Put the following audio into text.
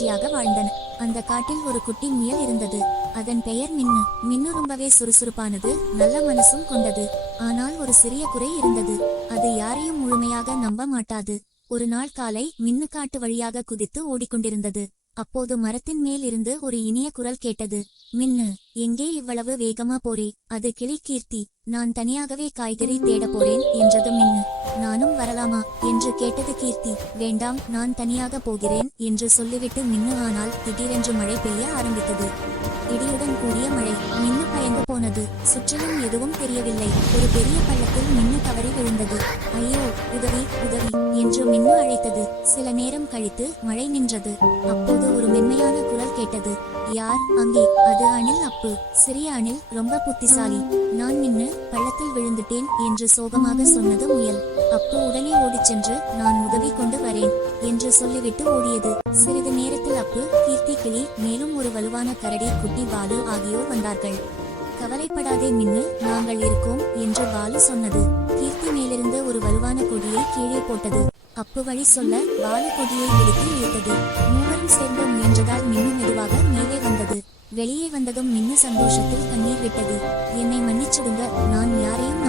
மகிழ்ச்சியாக வாழ்ந்தன. அந்த காட்டில் ஒரு குட்டி முயல் இருந்தது. அதன் பெயர் மின்னு. மின்னு ரொம்பவே சுறுசுறுப்பானது, நல்ல மனசும் கொண்டது. ஆனால் ஒரு சிறிய குறை இருந்தது. அது யாரையும் முழுமையாக நம்ப மாட்டாது. ஒரு நாள் காலை மின்னு காட்டு வழியாக குதித்து ஓடிக்கொண்டிருந்தது. அப்போது மரத்தின் மேல் இருந்து ஒரு இனிய குரல் கேட்டது. மின்னு, எங்கே இவ்வளவு வேகமா போறே? அது கிளி கீர்த்தி. நான் தனியாகவே காய்கறி தேட போறேன் என்றது மின்னு. நானும் வரலாமா என்று கேட்டது கீர்த்தி. வேண்டாம், நான் தனியாக போகிறேன் என்று சொல்லிவிட்டு மின்னு. ஆனால் திடீரென்று மழை பெய்ய ஆரம்பித்தது. இடியுடன் கூடிய மழை. மின்னு பயந்து போனது. சுற்றிலும் எதுவும் தெரியவில்லை. ஒரு பெரிய பள்ளத்தில் மின்னு தவறி விழுந்தது. ஐயோ, உதவி உதவி என்று மின்னு அழைத்தது. சில நேரம் கழித்து மழை நின்றது. அப்போது ஒரு மென்மையான குரல் கேட்டது. யார் அங்கே? அது அணில் அப்பு. சிறிய அணில், ரொம்ப புத்திசாலி. நான் மின்னு பள்ளத்தில் விழுந்துட்டேன் என்று சோகமாக சொன்னது முயல். அப்பு உடனே ஓடிச் சென்று நான் உதவி கொண்டு வரேன் என்று சொல்லிவிட்டு ஓடியது. சிறிது நேரத்தில் அப்பு, கீர்த்தி, கிளி, மேலும் ஒரு வலுவான கரடி குட்டி பாலு ஆகியோர் வந்தார்கள். கவலைப்படாதே மின்னு, நாங்கள் இருக்கோம் என்று பாலு சொன்னது. கீர்த்தி மேலிருந்து ஒரு வலுவான கொடியை கீழே போட்டது. அப்பு வழி சொல்ல பாலு கொடியை பிடித்து இழுத்தது. மூவரும் சேர்ந்து முயன்றதால் மின்னு மெதுவாக மேலே வந்தது. வெளியே வந்ததும் மின்னு சந்தோஷத்தில் கண்ணீர் விட்டது. என்னை மன்னிச்சிடுங்க, நான் யாரையும்